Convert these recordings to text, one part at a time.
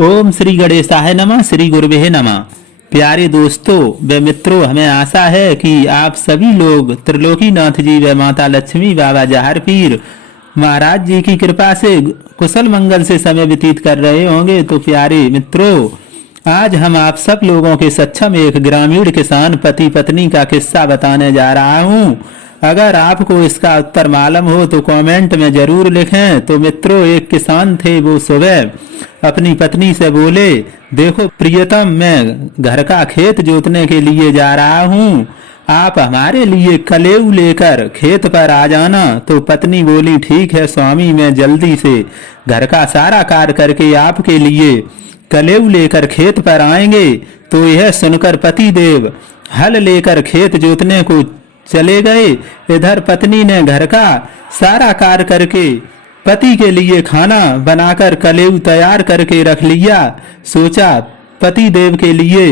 ओम श्री गणेशाय नमः। श्री गुरुवे नमः। प्यारे दोस्तों व मित्रों, हमें आशा है कि आप सभी लोग त्रिलोकीनाथ जी व माता लक्ष्मी, बाबा जहर पीर महाराज जी की कृपा से कुशल मंगल से समय व्यतीत कर रहे होंगे। तो प्यारे मित्रों, आज हम आप सब लोगों के सक्षम एक ग्रामीण किसान पति पत्नी का किस्सा बताने जा रहा हूँ। अगर आपको इसका उत्तर मालूम हो तो कमेंट में जरूर लिखें। तो मित्रों, एक किसान थे, वो सुबह अपनी पत्नी से बोले, देखो प्रियतम, मैं घर का खेत जोतने के लिए जा रहा हूँ, आप हमारे लिए कलेऊ लेकर खेत पर आ जाना। तो पत्नी बोली, ठीक है स्वामी, मैं जल्दी से घर का सारा कार्य करके आपके लिए कलेऊ लेकर खेत पर आएंगे। तो यह सुनकर पति देव हल लेकर खेत जोतने को चले गए। इधर पत्नी ने घर का सारा कार्य करके पति के लिए खाना बनाकर कलेऊ तैयार करके रख लिया। सोचा पति देव के लिए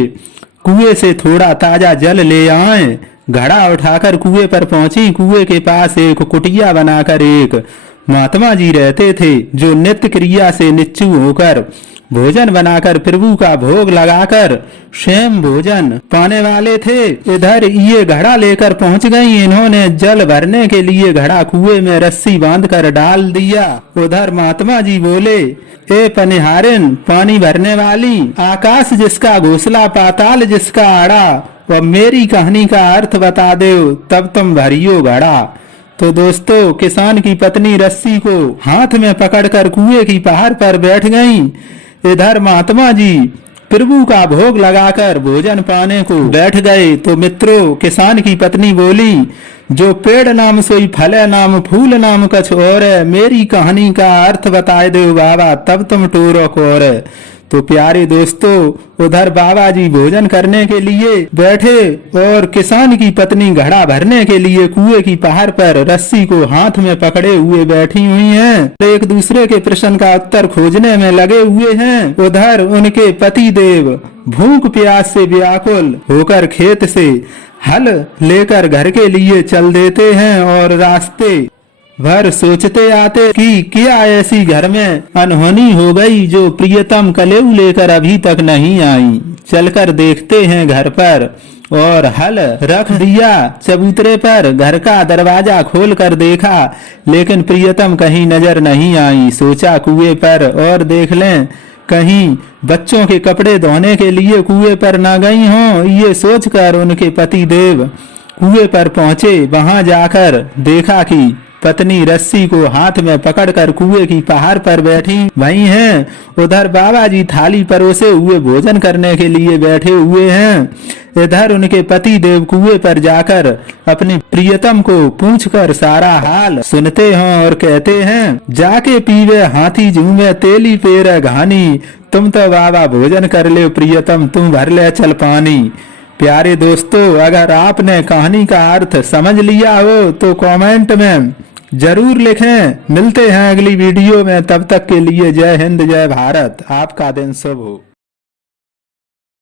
कुएं से थोड़ा ताजा जल ले आए। घड़ा उठाकर कुएं पर पहुंची। कुएं के पास एक कुटिया बनाकर एक महात्मा जी रहते थे, जो नित्य क्रिया से निच्चू होकर भोजन बनाकर प्रभु का भोग लगाकर स्वयं भोजन पाने वाले थे। इधर ये घड़ा लेकर पहुंच गई। इन्होंने जल भरने के लिए घड़ा कुएं में रस्सी बांधकर डाल दिया। उधर महात्मा जी बोले, ए पनिहारिन, पानी भरने वाली, आकाश जिसका घोंसला पाताल जिसका आड़ा, वह मेरी कहानी का अर्थ बता दो, तब तुम भरियो घड़ा। तो दोस्तों, किसान की पत्नी रस्सी को हाथ में पकड़कर कुएं की पहाड़ पर बैठ गई। इधर महात्मा जी प्रभु का भोग लगाकर भोजन पाने को बैठ गए। तो मित्रों, किसान की पत्नी बोली, जो पेड़ नाम सोई फल नाम फूल नाम कछ और है, मेरी कहानी का अर्थ बताए दो बाबा, तब तुम टूरो कोर। तो प्यारे दोस्तों, उधर बाबा जी भोजन करने के लिए बैठे और किसान की पत्नी घड़ा भरने के लिए कुएं की पहाड़ पर रस्सी को हाथ में पकड़े हुए बैठी हुई हैं। एक दूसरे के प्रश्न का उत्तर खोजने में लगे हुए हैं। उधर उनके पति देव भूख प्यास से व्याकुल होकर खेत से हल लेकर घर के लिए चल देते हैं और रास्ते भर सोचते आते कि क्या ऐसी घर में अनहोनी हो गई जो प्रियतम कलेऊ लेकर अभी तक नहीं आई। चलकर देखते हैं घर पर, और हल रख दिया चबूतरे पर। घर का दरवाजा खोल कर देखा, लेकिन प्रियतम कहीं नजर नहीं आई। सोचा कुएं पर और देख लें, कहीं बच्चों के कपड़े धोने के लिए कुएं पर ना गई हों। ये सोचकर उनके पति देव कुएं पर पहुंचे। वहां जाकर देखा कि पत्नी रस्सी को हाथ में पकड़कर कुएं की पहाड़ पर बैठी वही हैं। उधर बाबा जी थाली परोसे हुए भोजन करने के लिए बैठे हुए हैं। इधर उनके पति देव कुएं पर जाकर अपनी प्रियतम को पूछकर सारा हाल सुनते हैं और कहते हैं, जाके पीवे हाथी झूमे तेली पेर घानी, तुम तो बाबा भोजन कर ले प्रियतम, तुम भर ले चल पानी। प्यारे दोस्तों, अगर आपने कहानी का अर्थ समझ लिया हो तो कमेंट में जरूर लिखें। मिलते हैं अगली वीडियो में, तब तक के लिए जय हिंद जय भारत। आपका दिन शुभ हो।